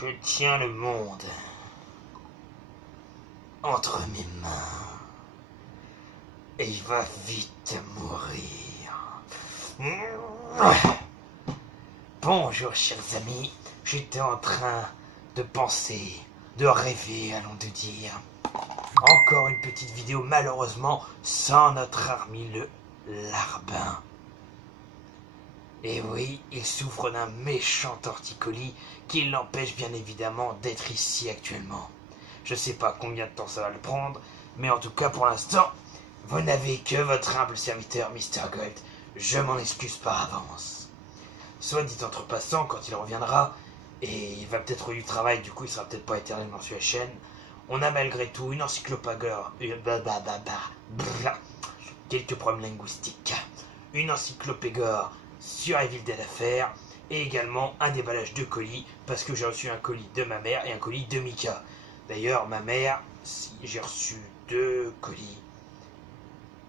Je tiens le monde entre mes mains et il va vite mourir. Bonjour chers amis, j'étais en train de penser, de rêver, allons de dire. Encore une petite vidéo malheureusement sans notre ami le larbin. Et oui, il souffre d'un méchant torticolis qui l'empêche bien évidemment d'être ici actuellement. Je sais pas combien de temps ça va le prendre, mais en tout cas pour l'instant, vous n'avez que votre humble serviteur Mr. Gold. Je m'en excuse par avance. Soit dit entre passant, quand il reviendra, et il va peut-être du travail, du coup il sera peut-être pas éternellement sur la chaîne, on a malgré tout une encyclopédie, quelques problèmes linguistiques, une encyclopédie sur Evil Dead à faire, et également un déballage de colis, parce que j'ai reçu un colis de ma mère et un colis de Mika. D'ailleurs, ma mère, j'ai reçu 2 colis,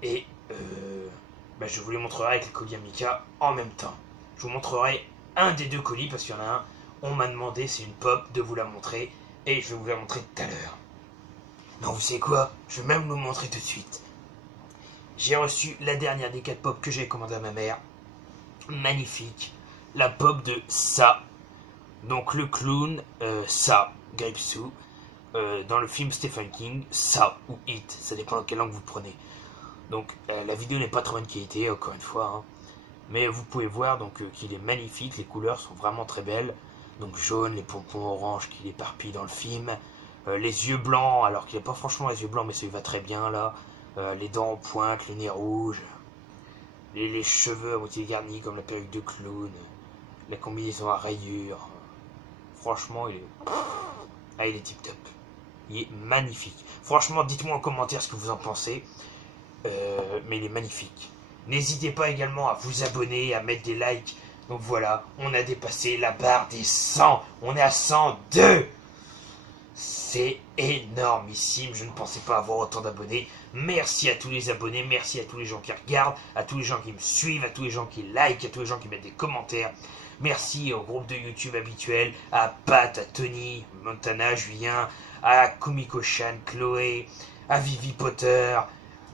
et je vous les montrerai avec le colis à Mika en même temps. Je vous montrerai un des 2 colis, parce qu'il y en a un, on m'a demandé, c'est une pop, de vous la montrer, et je vais vous la montrer tout à l'heure. Non, vous savez quoi? Je vais même vous montrer tout de suite. J'ai reçu la dernière des 4 pop que j'ai commandé à ma mère. Magnifique. La pop de Ça. Donc le clown, Ça, Gripsou. Dans le film Stephen King, Ça ou It. Ça dépend de quelle langue vous prenez. Donc la vidéo n'est pas trop bonne qualité, encore une fois. Hein. Mais vous pouvez voir donc qu'il est magnifique. Les couleurs sont vraiment très belles. Donc jaune, les pompons orange qu'il éparpille dans le film. Les yeux blancs, alors qu'il n'a pas franchement les yeux blancs, mais ça lui va très bien là. Les dents en pointe, le nez rouge. Les cheveux à moitié garnis comme la perruque de clown. La combinaison à rayures. Franchement, il est tip top. Il est magnifique. Franchement, dites-moi en commentaire ce que vous en pensez. Mais il est magnifique. N'hésitez pas également à vous abonner, à mettre des likes. Donc voilà, on a dépassé la barre des 100. On est à 102. C'est énormissime, je ne pensais pas avoir autant d'abonnés. Merci à tous les abonnés, merci à tous les gens qui regardent, à tous les gens qui me suivent, à tous les gens qui likent, à tous les gens qui mettent des commentaires. Merci au groupe de YouTube habituel, à Pat, à Tony, Montana, Julien, à Kumiko-chan, Chloé, à Vivi Potter,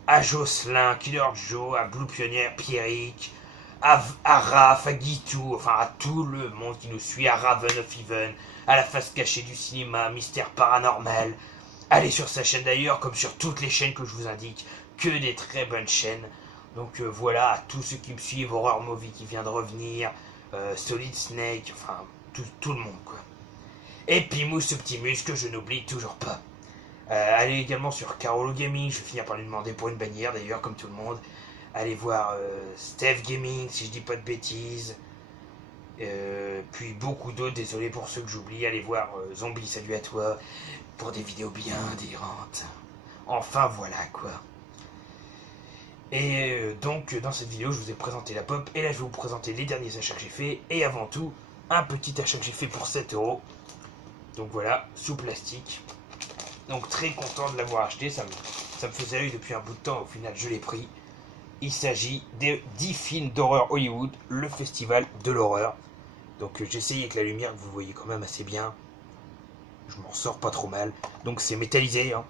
à Jocelyn, Killer Joe, à Blue Pionnière, Pierrick, à Raph, à Guitou, enfin à tout le monde qui nous suit, à Raven of Even, à la face cachée du cinéma, Mystère Paranormal. Allez sur sa chaîne d'ailleurs, comme sur toutes les chaînes que je vous indique, que des très bonnes chaînes. Donc voilà, à tous ceux qui me suivent, Horror Movie qui vient de revenir, Solid Snake, enfin tout le monde quoi. Et Pimous Optimus que je n'oublie toujours pas. Allez également sur Carolo Gaming, je vais finir par lui demander pour une bannière d'ailleurs comme tout le monde. Allez voir Steph Gaming si je dis pas de bêtises. Puis beaucoup d'autres, désolé pour ceux que j'oublie. Allez voir Zombie, salut à toi, pour des vidéos bien délirantes. Enfin voilà quoi. Et donc dans cette vidéo je vous ai présenté la pop. Et là je vais vous présenter les derniers achats que j'ai fait. Et avant tout un petit achat que j'ai fait pour 7 €. Donc voilà, sous plastique. Donc très content de l'avoir acheté. Ça me faisait l'œil depuis un bout de temps. Au final je l'ai pris. Il s'agit de 10 films d'horreur Hollywood, le festival de l'horreur. Donc j'ai essayé avec la lumière que vous voyez quand même assez bien. Je m'en sors pas trop mal. Donc c'est métallisé. Hein.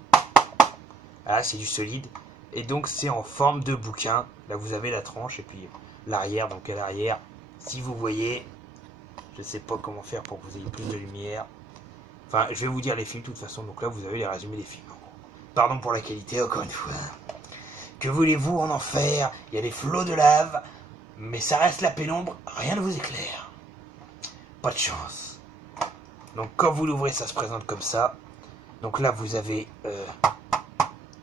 Ah, c'est du solide. Et donc c'est en forme de bouquin. Là vous avez la tranche et puis l'arrière. Donc à l'arrière, si vous voyez, je sais pas comment faire pour que vous ayez plus de lumière. Enfin, je vais vous dire les films de toute façon. Donc là vous avez les résumés des films. Pardon pour la qualité encore une fois. Que voulez-vous en faire? Il y a des flots de lave, mais ça reste la pénombre, rien ne vous éclaire. Pas de chance. Donc quand vous l'ouvrez, ça se présente comme ça. Donc là, vous avez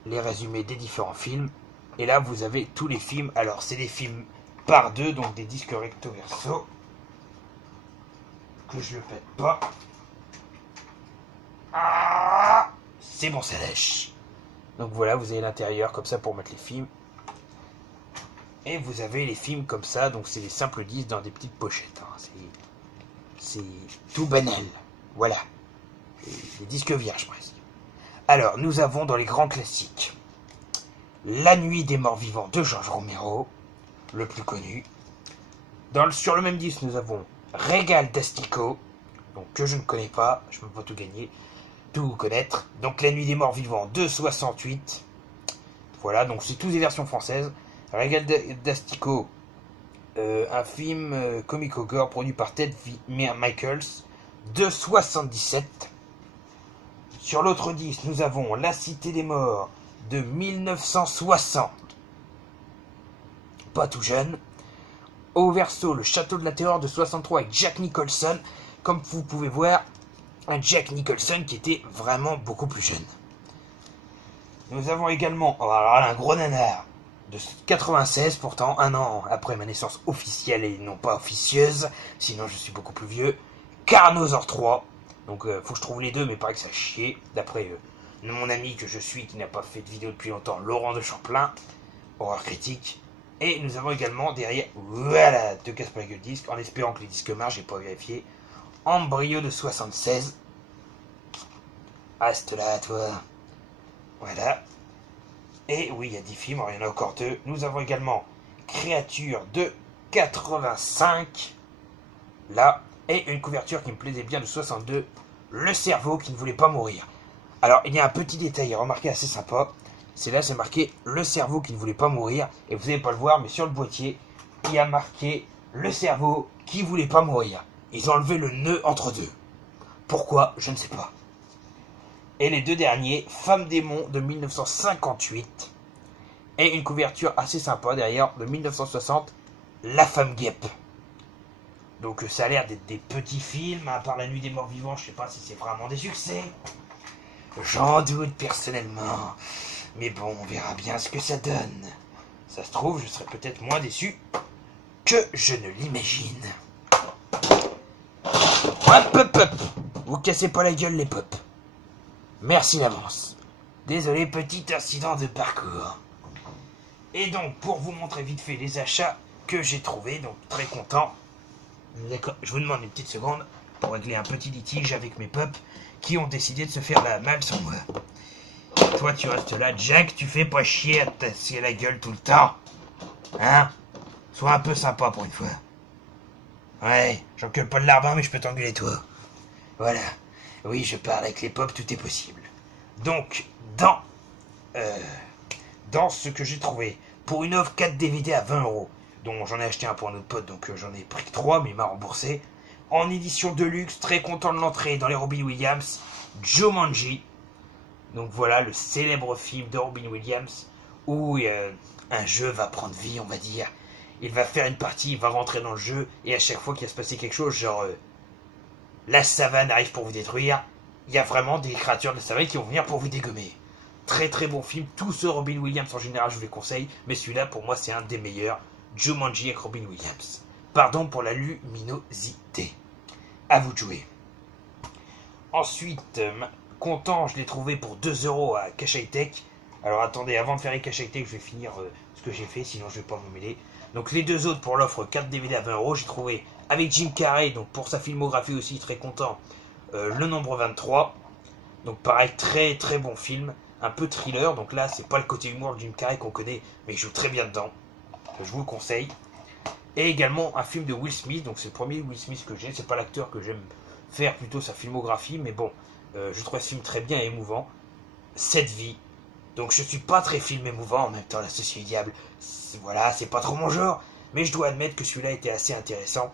les résumés des différents films. Et là, vous avez tous les films. Alors, c'est des films par 2, donc des disques recto verso. Que je le pète pas. Ah, c'est bon, ça lèche. Donc voilà, vous avez l'intérieur comme ça pour mettre les films. Et vous avez les films comme ça, donc c'est des simples disques dans des petites pochettes. Hein. C'est tout banal. Voilà. Des disques vierges presque. Alors, nous avons dans les grands classiques La Nuit des Morts Vivants de George Romero, le plus connu. Sur le même disque, nous avons Régal d'Astico, donc que je ne connais pas, je peux pas tout gagner, tout connaître. Donc La Nuit des Morts Vivants de 68. Voilà, donc c'est tous des versions françaises. Régal d'Astico, un film comico-gore produit par Ted Michaels de 77. Sur l'autre disque, nous avons La Cité des Morts de 1960. Pas tout jeune. Au verso, Le Château de la Terreur de 63 avec Jack Nicholson. Comme vous pouvez voir, un Jack Nicholson qui était vraiment beaucoup plus jeune. Nous avons également, oh, alors là, un gros nanar de 96, pourtant un an après ma naissance officielle et non pas officieuse, sinon je suis beaucoup plus vieux. Carnosaur 3. Donc faut que je trouve les deux, mais pareil que ça chie. D'après mon ami que je suis, qui n'a pas fait de vidéo depuis longtemps, Laurent de Champlain, horreur critique. Et nous avons également derrière, voilà, te casse pas la gueule disque, en espérant que les disques marchent, j'ai pas vérifié. Embryo de 76. Reste là, toi. Voilà. Et oui, il y a 10 films, alors il y en a encore 2. Nous avons également Créature de 85. Là. Et une couverture qui me plaisait bien de 62. Le cerveau qui ne voulait pas mourir. Alors, il y a un petit détail à remarquer assez sympa. C'est là, c'est marqué le cerveau qui ne voulait pas mourir. Et vous n'allez pas le voir, mais sur le boîtier, il y a marqué le cerveau qui ne voulait pas mourir. Ils ont enlevé le nœud entre deux. Pourquoi? Je ne sais pas. Et les deux derniers, Femme démon de 1958. Et une couverture assez sympa derrière de 1960, La Femme guêpe. Donc ça a l'air d'être des petits films, à part La Nuit des Morts Vivants, je sais pas si c'est vraiment des succès. J'en doute personnellement. Mais bon, on verra bien ce que ça donne. Ça se trouve, je serai peut-être moins déçu que je ne l'imagine. Hop, hop, hop. Vous cassez pas la gueule, les pop. Merci d'avance. Désolé, petit incident de parcours. Et donc, pour vous montrer vite fait les achats que j'ai trouvés, donc très content. D'accord, je vous demande une petite seconde pour régler un petit litige avec mes pups qui ont décidé de se faire la malle sans moi. Toi, tu restes là, Jack, tu fais pas chier à te tasser la gueule tout le temps. Hein? Sois un peu sympa pour une fois. Ouais, j'encule pas le larbin, mais je peux t'engueuler toi. Voilà. Oui, je parle avec les pop, tout est possible. Donc, dans ce que j'ai trouvé, pour une offre 4 DVD à 20 €, dont j'en ai acheté un pour un autre pote, donc j'en ai pris que 3, mais il m'a remboursé. En édition de luxe, très content de l'entrée dans les Robin Williams, Jumanji. Donc voilà, le célèbre film de Robin Williams, où un jeu va prendre vie, on va dire. Il va faire une partie, il va rentrer dans le jeu, et à chaque fois qu'il va se passer quelque chose, genre la savane arrive pour vous détruire, il y a vraiment des créatures de la savane qui vont venir pour vous dégommer. Très très bon film, tous ceux Robin Williams en général je vous les conseille, mais celui-là pour moi c'est un des meilleurs, Jumanji avec Robin Williams. Pardon pour la luminosité. À vous de jouer. Ensuite, content, je l'ai trouvé pour 2 € à Cash High Tech. Alors attendez, avant de faire les Cash High Tech, je vais finir ce que j'ai fait, sinon je vais pas me mêler. Donc les deux autres pour l'offre 4 DVD à 20 €, j'ai trouvé avec Jim Carrey, donc pour sa filmographie aussi très content, Le Nombre 23. Donc pareil, très très bon film, un peu thriller, donc là c'est pas le côté humour de Jim Carrey qu'on connaît, mais il joue très bien dedans, je vous le conseille. Et également un film de Will Smith, donc c'est le premier Will Smith que j'ai, c'est pas l'acteur que j'aime faire, plutôt sa filmographie, mais bon, je trouve ce film très bien et émouvant, Cette vie. Donc je suis pas très film émouvant, en même temps l'associé diable, voilà, c'est pas trop mon genre, mais je dois admettre que celui-là était assez intéressant,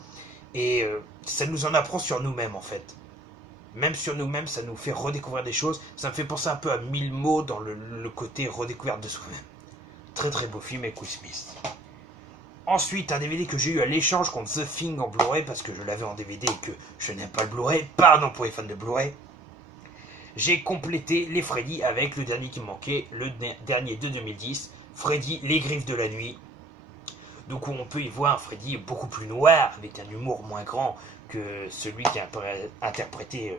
et ça nous en apprend sur nous-mêmes en fait. Même sur nous-mêmes, ça nous fait redécouvrir des choses, ça me fait penser un peu à 1000 mots dans le côté redécouverte de soi-même. Très très beau film avec Will Smith. Ensuite, un DVD que j'ai eu à l'échange contre The Thing en Blu-ray, parce que je l'avais en DVD et que je n'aime pas le Blu-ray, pardon pour les fans de Blu-ray. J'ai complété les Freddy avec le dernier qui me manquait, le dernier de 2010, Freddy, les griffes de la nuit. Donc où on peut y voir un Freddy beaucoup plus noir, avec un humour moins grand que celui qui a interprété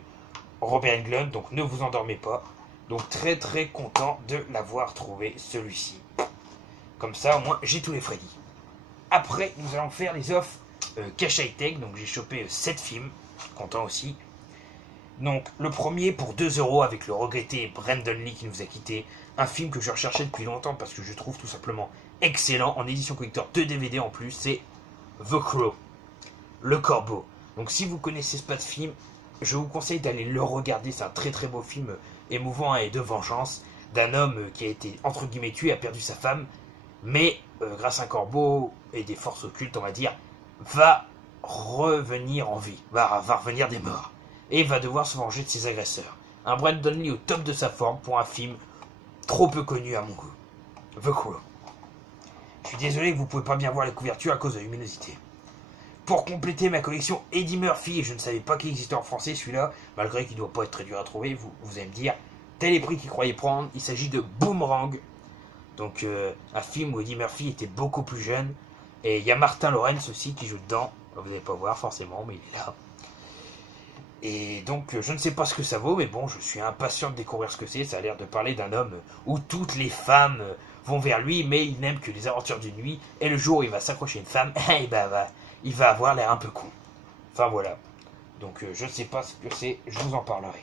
Robert Englund, donc ne vous endormez pas. Donc très très content de l'avoir trouvé celui-ci. Comme ça au moins j'ai tous les Freddy. Après nous allons faire les offres Cash High Tech, donc j'ai chopé 7 films, content aussi. Donc le premier pour 2 € avec le regretté Brandon Lee qui nous a quitté. Un film que je recherchais depuis longtemps parce que je trouve tout simplement excellent, en édition collector 2 DVD en plus, c'est The Crow, Le Corbeau. Donc si vous connaissez ce pas de film, je vous conseille d'aller le regarder. C'est un très très beau film émouvant et de vengeance d'un homme qui a été entre guillemets tué, a perdu sa femme, mais grâce à un corbeau et des forces occultes, on va dire, va revenir en vie, va revenir des morts et va devoir se venger de ses agresseurs. Un Brandon Lee au top de sa forme pour un film trop peu connu à mon goût. The Crow. Je suis désolé que vous pouvez pas bien voir la couverture à cause de la luminosité. Pour compléter ma collection Eddie Murphy, et je ne savais pas qu'il existait en français celui-là, malgré qu'il ne doit pas être très dur à trouver, vous allez me dire, tel est le prix qu'il croyait prendre, il s'agit de Boomerang. Donc un film où Eddie Murphy était beaucoup plus jeune, et il y a Martin Lawrence aussi qui joue dedans, vous n'allez pas voir forcément, mais il est là. Et donc je ne sais pas ce que ça vaut, mais bon, je suis impatient de découvrir ce que c'est, ça a l'air de parler d'un homme où toutes les femmes vont vers lui, mais il n'aime que les aventures d'une nuit, et le jour où il va s'accrocher à une femme, et ben, il va avoir l'air un peu cool. Enfin voilà. Donc je ne sais pas ce que c'est, je vous en parlerai.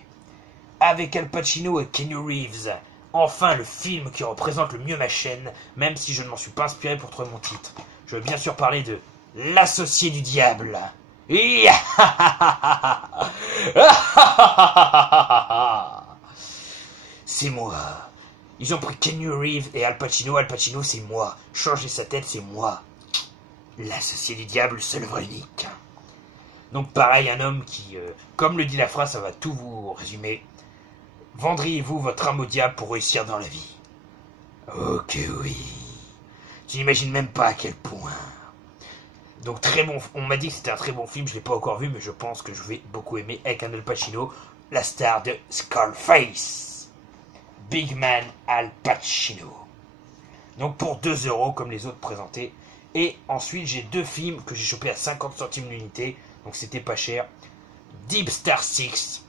Avec Al Pacino et Keanu Reeves, enfin le film qui représente le mieux ma chaîne, même si je ne m'en suis pas inspiré pour trouver mon titre. Je veux bien sûr parler de L'Associé du Diable. C'est moi. Ils ont pris Keanu Reeves et Al Pacino. Al Pacino, c'est moi. Changer sa tête, c'est moi. L'associé du diable, seul vrai unique. Donc pareil, un homme qui, comme le dit la phrase, ça va tout vous résumer. Vendriez-vous votre âme au diable pour réussir dans la vie? Ok, oui. Tu n'imagines même pas à quel point. Donc très bon, on m'a dit que c'était un très bon film, je ne l'ai pas encore vu, mais je pense que je vais beaucoup aimer, avec un Al Pacino, la star de Scarface. Big Man Al Pacino. Donc pour 2 € comme les autres présentés. Et ensuite j'ai 2 films que j'ai chopé à 50 centimes l'unité, donc c'était pas cher. Deep Star 6,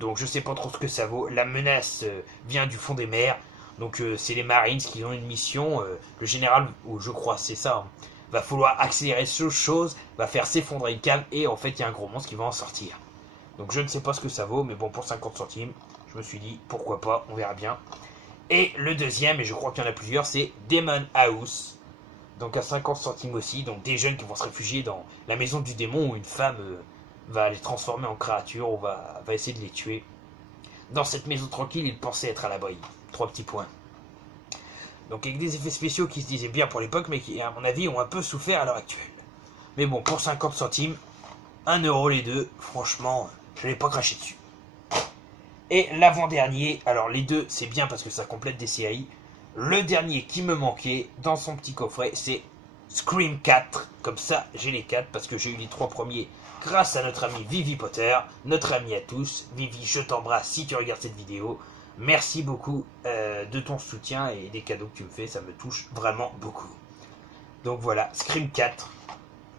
donc je sais pas trop ce que ça vaut. La menace vient du fond des mers, donc c'est les Marines qui ont une mission. Le général, ou je crois c'est ça, va falloir accélérer ce chose, va faire s'effondrer une cave, et en fait il y a un gros monstre qui va en sortir. Donc je ne sais pas ce que ça vaut, mais bon, pour 50 centimes, je me suis dit pourquoi pas, on verra bien. Et le deuxième, et je crois qu'il y en a plusieurs, c'est Demon House. Donc à 50 centimes aussi, donc des jeunes qui vont se réfugier dans la maison du démon où une femme va les transformer en créatures, ou va essayer de les tuer. Dans cette maison tranquille, ils pensaient être à l'abri. 3 petits points. Donc avec des effets spéciaux qui se disaient bien pour l'époque, mais qui à mon avis ont un peu souffert à l'heure actuelle. Mais bon, pour 50 centimes, 1 € les deux, franchement, je n'ai pas craché dessus. Et l'avant-dernier, alors les deux c'est bien parce que ça complète des séries. Le dernier qui me manquait dans son petit coffret, c'est Scream 4. Comme ça, j'ai les 4 parce que j'ai eu les 3 premiers grâce à notre ami Vivi Potter, notre ami à tous. Vivi, je t'embrasse si tu regardes cette vidéo. Merci beaucoup de ton soutien et des cadeaux que tu me fais, ça me touche vraiment beaucoup. Donc voilà, Scream 4,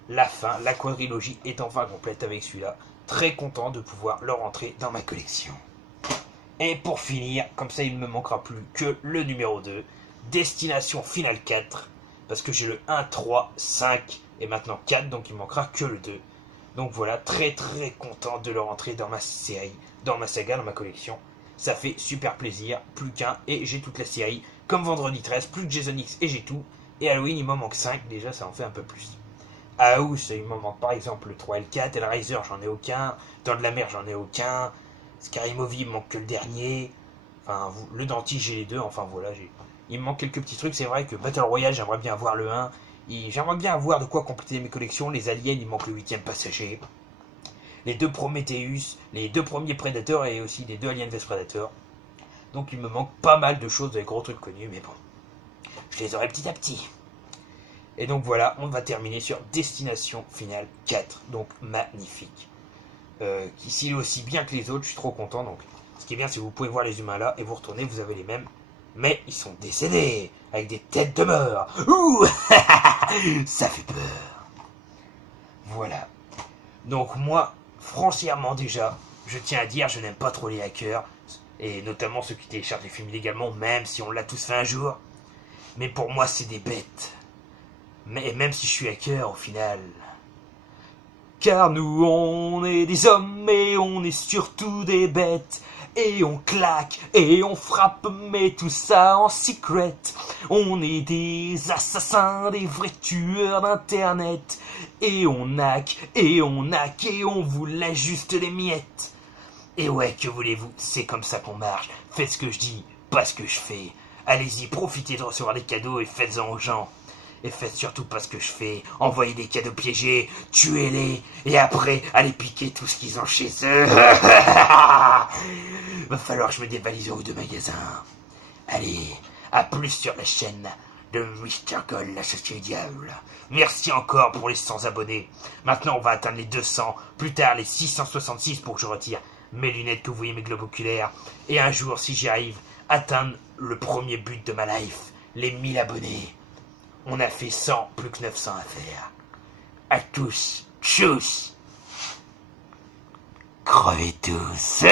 la fin, la quadrilogie est enfin complète avec celui-là. Très content de pouvoir le rentrer dans ma collection. Et pour finir, comme ça il ne me manquera plus que le numéro 2, Destination Finale 4, parce que j'ai le 1, 3, 5 et maintenant 4, donc il ne manquera que le 2. Donc voilà, très très content de le rentrer dans ma série, dans ma saga, dans ma collection. Ça fait super plaisir, plus qu'un, et j'ai toute la série, comme Vendredi 13, plus que Jason X, et j'ai tout. Et Halloween, il m'en manque 5, déjà ça en fait un peu plus. House, il m'en manque par exemple le 3 et le 4, Hellraiser, j'en ai aucun, Dans de la mer, j'en ai aucun, Scary Movie, il me manque que le dernier, enfin, le Dentiste, j'ai les 2, enfin voilà, il me manque quelques petits trucs. C'est vrai que Battle Royale, j'aimerais bien avoir le 1, j'aimerais bien avoir de quoi compléter mes collections. Les Aliens, il manque le 8e passager, les 2 Prometheus, les 2 premiers Predators et aussi les 2 Alien vs Predator. Donc il me manque pas mal de choses, des gros trucs connus, mais bon, je les aurai petit à petit. Et donc voilà, on va terminer sur Destination Finale 4, donc magnifique. Qui s'il est aussi bien que les autres, je suis trop content. Donc ce qui est bien, c'est que vous pouvez voir les humains là, et vous retournez, vous avez les mêmes, mais ils sont décédés, avec des têtes de mort. Ouh ça fait peur. Voilà. Donc moi, franchement déjà, je tiens à dire, je n'aime pas trop les hackers, et notamment ceux qui téléchargent les films illégalement, même si on l'a tous fait un jour. Mais pour moi, c'est des bêtes. Mais même si je suis hacker, au final... Car nous, on est des hommes, et on est surtout des bêtes. et on claque, et on frappe, mais tout ça en secret. On est des assassins, des vrais tueurs d'internet, et on hack, et on hack, et on vous laisse juste les miettes. Et ouais, que voulez-vous, c'est comme ça qu'on marche. Faites ce que je dis, pas ce que je fais. Allez-y, profitez de recevoir des cadeaux et faites-en aux gens. Et faites surtout pas ce que je fais, envoyez des cadeaux piégés, tuez-les, et après, allez piquer tout ce qu'ils ont chez eux. Va falloir que je me dévalise au haut de magasin. Allez, à plus sur la chaîne de Mister Gold, la chasse du diable. Merci encore pour les 100 abonnés. Maintenant, on va atteindre les 200, plus tard les 666 pour que je retire mes lunettes que vous voyez, mes globes oculaires. Et un jour, si j'y arrive, atteindre le premier but de ma life, les 1000 abonnés. On a fait 100, plus que 900 à faire. À tous, tchuss. Crevez tous.